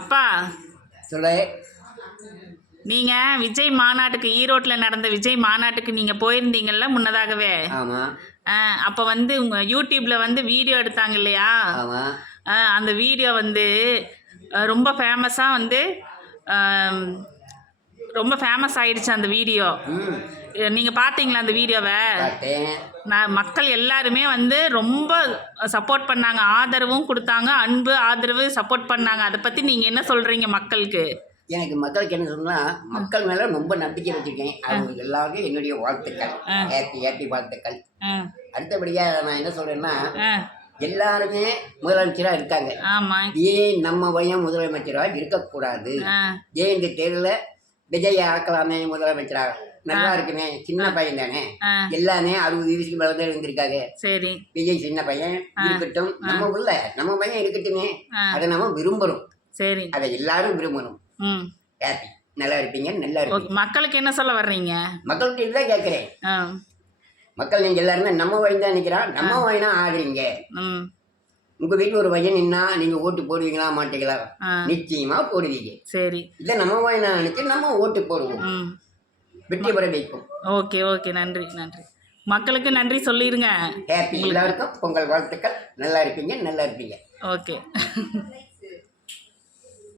அப்பா சொல்லு. நீங்கள் விஜய் மாநாட்டுக்கு ஈரோட்டில் நடந்த விஜய் மாநாட்டுக்கு நீங்கள் போயிருந்தீங்கள்ல முன்னதாகவே. ஆமாம். அப்போ வந்து உங்கள் யூடியூப்பில் வந்து வீடியோ எடுத்தாங்க இல்லையா? ஆமாம். அந்த வீடியோ வந்து ரொம்ப ஃபேமஸாக வந்து ரொம்ப ஃபேமஸ் ஆயிடுச்சு அந்த வீடியோ. நீங்கள் பார்த்தீங்களா அந்த வீடியோவை? மக்கள் எல்லாருமே வந்து ரொம்ப சப்போர்ட் பண்ணாங்க, ஆதரவும் கொடுத்தாங்க, அன்பு ஆதரவு சப்போர்ட் பண்ணாங்க. அதை பற்றி நீங்கள் என்ன சொல்கிறீங்க மக்களுக்கு? எனக்கு மக்களுக்கு என்ன சொன்னால், மக்கள் மேலே ரொம்ப நம்பிக்கை வச்சுருக்கேன். அவங்களுக்கு எல்லாருக்கும் என்னுடைய வாழ்த்துக்கள், ஹேப்பி வாழ்த்துக்கள். அடுத்தபடியாக நான் என்ன சொல்கிறேன்னா, எல்லாருமே முதலமைச்சராக இருக்காங்க. ஏன் நம்ம பையன் முதலமைச்சராக இருக்கக்கூடாது? ஏன் இந்த தேர்தலில் விஜய் ஆக்கலாமே முதலமைச்சராக? நல்லா இருக்குமே, சின்ன பையன் தானே, எல்லாமே 60 வயசுக்கு மேலே தான் இருந்திருக்காங்க. சரி, விஜய் சின்ன பையன் இருக்கட்டும், நம்ம உள்ள நம்ம பையன் இருக்கட்டுமே, அதை நம்ம விரும்பணும். சரி, அதை எல்லாரும் விரும்பணும். ஹேப்பி, நல்லா இருப்பீங்க, நல்லா இருப்பீங்க. மக்களுக்கு என்ன சொல்ல வர்றீங்க? மக்கள்கிட்ட இதுதான் கேட்குறேன். மக்கள் நீங்கள் எல்லாருமே நம்ம வயன் தான் நிற்கிறான், நம்ம வயனா ஆகுறீங்க. உங்க வீட்டில் ஒரு பையன் நின்னா நீங்க ஓட்டு போடுவீங்களா மாட்டீங்களா? நிச்சயமா போடுவீங்க. சரி, இதை நம்ம வயனா நினைச்சு நம்ம ஓட்டு போடுவோம், வெற்றி பெற வைப்போம். ஓகே ஓகே, நன்றி நன்றி. மக்களுக்கு நன்றி சொல்லிடுங்க. ஹேப்பி, எல்லாருக்கும் பொங்கல் வாழ்த்துக்கள். நல்லா இருப்பீங்க, நல்லா இருப்பீங்க. ஓகே.